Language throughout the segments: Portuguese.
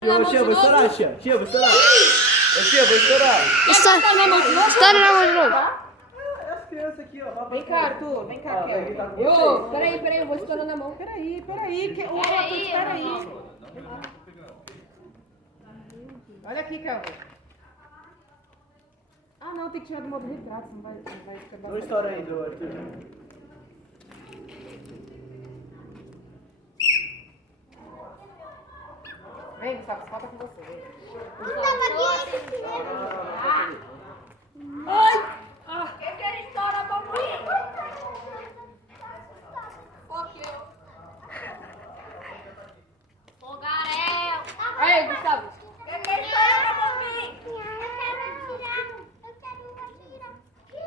Tia, vou estourar, tia. Tia, vou estourar. Tia, vou estourar. Estoura na mão de novo. É as crianças aqui, ó. Vem cá, Arthur. Vem cá, Kelvin. Ô, peraí, eu vou estourando a mão. Peraí. Peraí. Olha aqui, Kelvin. Ah, não, tem que tirar do modo retrato, não vai ficar Não bastante. estoura ainda, Arthur. Vem, Gustavo, falta com você. Vem. Eu quero estourar a bombinha. Fogarel. Aí, Gustavo. Eu quero estourar a bombinha.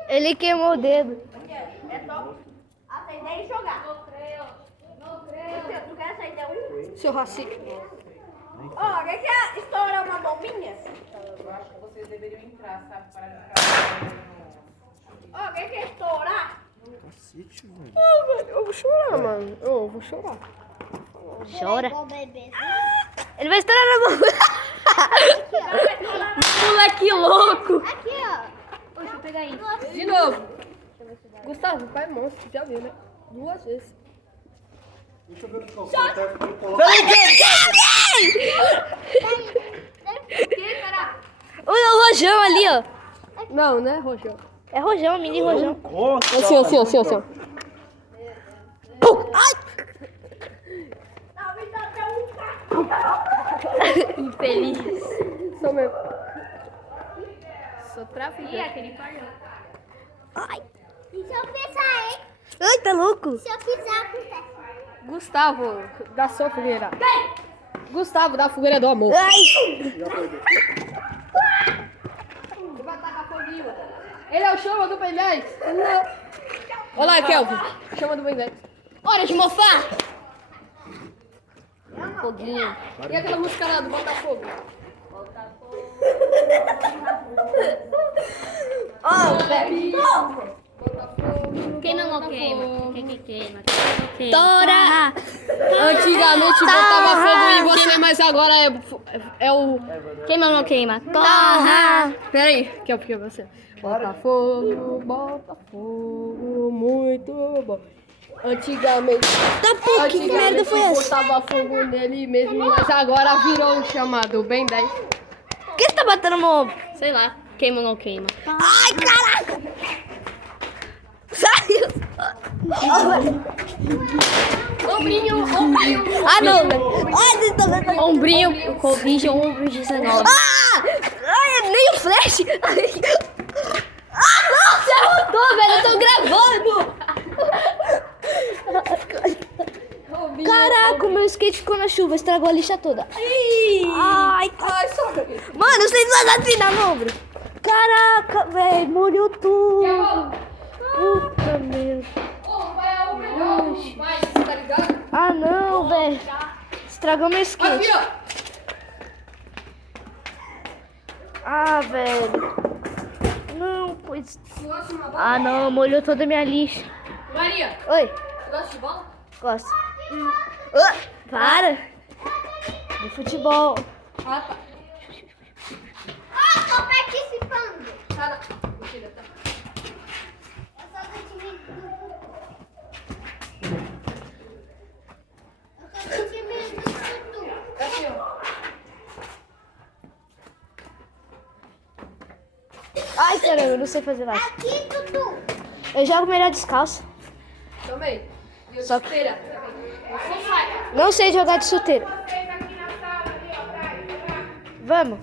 Ele queimou o dedo. É só acender e jogar. Não creio. Tu quer acender um? Seu racista. Ó, quer estourar uma bombinha? Eu acho que vocês deveriam entrar, sabe? Para de ficar... Ó, quer estourar? Cacete, velho. Eu vou chorar, mano. Eu vou chorar. Chora. Ele vai estourar na mão. Moleque louco. Aqui, ó. Deixa eu pegar isso. De novo. Gustavo, pai monstro, já viu, né? 2 vezes. Deixa eu ver o que eu quero. O rojão ali, ó. Não, não é rojão. É rojão, mini rojão. Assim. Pum! Ai! Infeliz. Sou meu. Sou traficante. Ai. E se eu pisar, hein? Ai, tá louco? Se eu pisar, acontece. Gustavo, da sua fogueira. Gustavo, da fogueira do amor. Ai! Já perdeu. Ele vai tacar foguinho. Ele é o chama do Ben 10? Não. Olá, Kelvin. Chama do Ben 10. Hora de mofar! Foguinho. E aquela música lá do Botafogo? Oh, velho. Queima ou não queima? Queima. Tora! Antigamente botava fogo em você, mas agora é o... Queima ou não queima? Torra! Peraí, que é o que você? Bota fogo, muito bom. Antigamente... Que merda foi essa? Botava fogo nele mesmo, mas agora virou um chamado Ben 10. Por que você tá batendo no ombro? Sei lá. Queima ou não queima? Ai, caraca! Saiu! Ombrinho! Ah, não! Ombrinho, Covid, ombro 19. Ah! Ai, nem o flash! Ah, não! Você arrotou, velho! Eu tô gravando! Caraca, o meu skate ficou na chuva, estragou a lixa toda. Ai, Mano, vocês vão assinar no ombro! caraca, velho, molhou tudo. Puta merda. Mas, tá ligado? Ah, não, velho. Estragou meu skate. Aqui, ó! Ah, velho. Não, pois... Ah, não, molhou toda a minha lixa. Maria, Oi, você gosta de bola? gosto. Ah, para. De futebol. Ah, tá. Ó, tô participando. Tá na mochila, tá? Eu sou do time do... Eu sou do time do Tutu. Aqui, ó. Ai, caramba, eu não sei fazer nada. Aqui, Tutu. Eu jogo melhor descalço. Também. E eu Só que- chuteira. Eu sou saia. Não sei jogar de chuteira. Vamos.